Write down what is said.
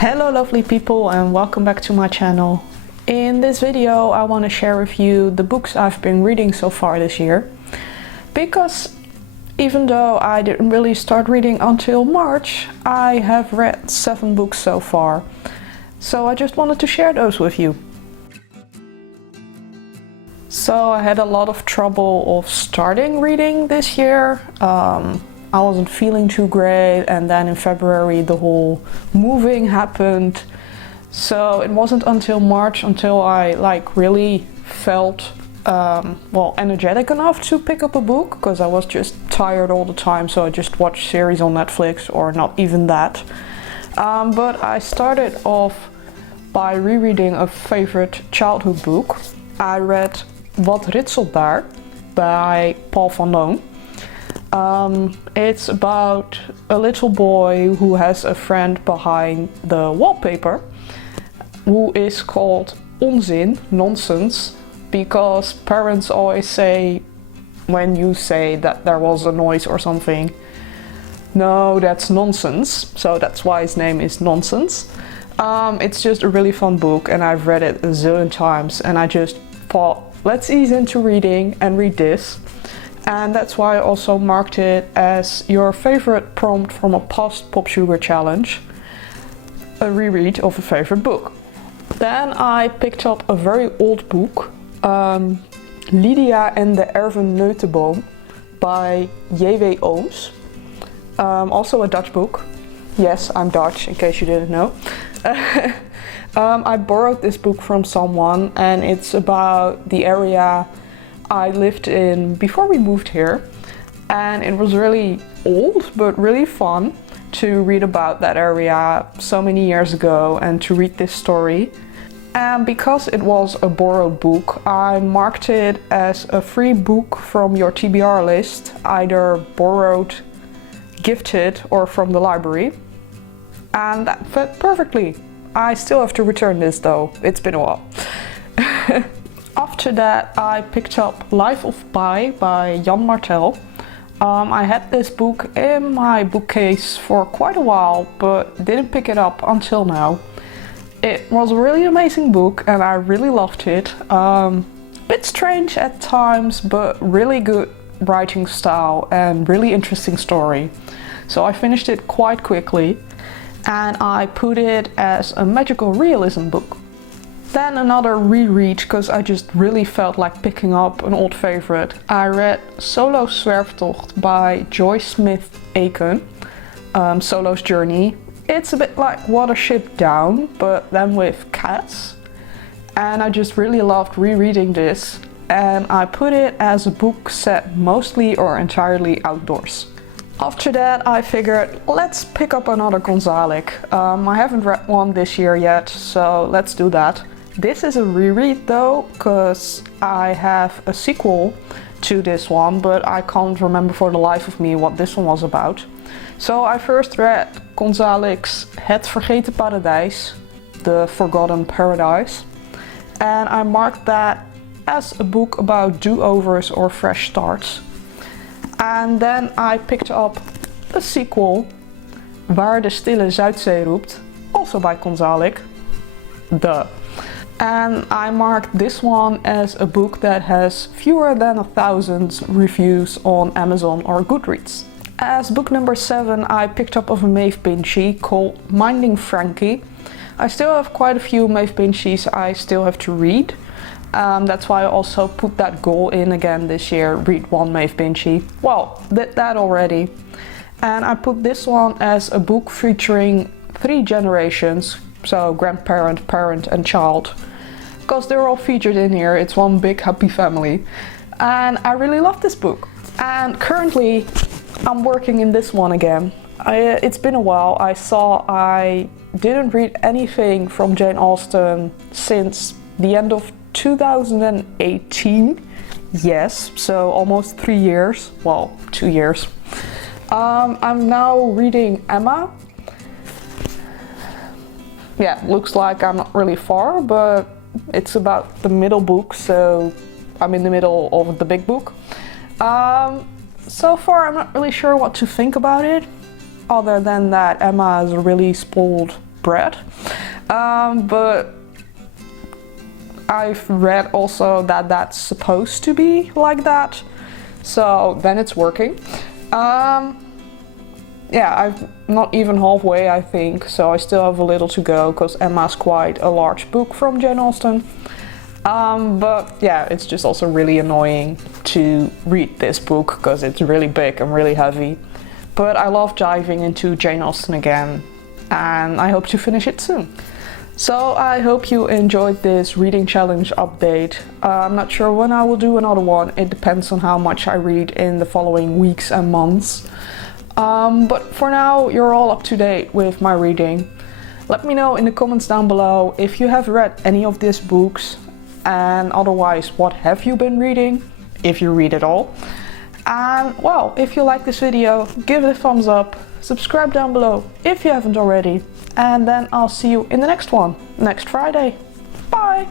Hello lovely people and welcome back to my channel. In this video I want to share with you the books I've been reading so far this year. Because even though I didn't really start reading until March, I have read 7 books so far. So I just wanted to share those with you. So I had a lot of trouble of starting reading this year. I wasn't feeling too great, and then in February the whole moving happened. So it wasn't until March until I really felt energetic enough to pick up a book, because I was just tired all the time, so I just watched series on Netflix, or not even that. But I started off by rereading a favorite childhood book. I read Wat Ritselt Daar by Paul van Loon. It's about a little boy who has a friend behind the wallpaper who is called onzin, nonsense, because parents always say when you say that there was a noise or something, no, that's nonsense, so that's why his name is Nonsense. It's just a really fun book and I've read it a zillion times, and I just thought, let's ease into reading and read this. And that's why I also marked it as your favorite prompt from a past POPSUGAR challenge, a reread of a favorite book. Then I picked up a very old book, Lidia and the Erven Neuteboom by Ooms. Also a Dutch book. Yes, I'm Dutch, in case you didn't know. I borrowed this book from someone, and it's about the area I lived in before we moved here, and it was really old but really fun to read about that area so many years ago and to read this story. And because it was a borrowed book, I marked it as a free book from your TBR list, either borrowed, gifted or from the library, and that fit perfectly. I still have to return this though, it's been a while. After that I picked up Life of Pi by Yann Martel. I had this book in my bookcase for quite a while but didn't pick it up until now. It was a really amazing book and I really loved it. Bit strange at times but really good writing style and really interesting story. So I finished it quite quickly and I put it as a magical realism book. Then another reread, because I just really felt like picking up an old favorite. I read Solo Zwerftocht by Smith Aiken, Solo's Journey. It's a bit like Watership Down, but then with cats. And I just really loved rereading this, and I put it as a book set mostly or entirely outdoors. After that I figured, let's pick up another Konsalik. I haven't read one this year yet, so let's do that. This is a reread though, because I have a sequel to this one, but I can't remember for the life of me what this one was about. So I first read Konsalik's Het Vergeten Paradijs, The Forgotten Paradise, and I marked that as a book about do-overs or fresh starts. And then I picked up a sequel, Waar de Stille Zuidzee roept, also by Konsalik. And I marked this one as a book that has fewer than 1,000 reviews on Amazon or Goodreads. As book number 7 I picked up of a Maeve Binchy called Minding Frankie. I still have quite a few Maeve Binchys I still have to read. That's why I also put that goal in again this year, read one Maeve Binchy. Well, did that already. And I put this one as a book featuring 3 generations, so grandparent, parent and child. Because they're all featured in here, it's one big happy family. And I really love this book. And currently I'm working in this one again. It's been a while. I didn't read anything from Jane Austen since the end of 2018. Yes, so almost 3 years. Well, 2 years. I'm now reading Emma. Yeah, looks like I'm not really far, but it's about the middle book, so I'm in the middle of the big book. So far I'm not really sure what to think about it, other than that Emma is a really spoiled bread. But I've read also that that's supposed to be like that, so then it's working. Yeah, I'm not even halfway, I think, so I still have a little to go because Emma's quite a large book from Jane Austen. But yeah, it's just also really annoying to read this book because it's really big and really heavy. But I love diving into Jane Austen again, and I hope to finish it soon. So I hope you enjoyed this reading challenge update. I'm not sure when I will do another one. It depends on how much I read in the following weeks and months. But for now, you're all up to date with my reading. Let me know in the comments down below if you have read any of these books, and otherwise, what have you been reading, if you read at all. And well, if you like this video, give it a thumbs up, subscribe down below if you haven't already, and then I'll see you in the next one, next Friday. Bye!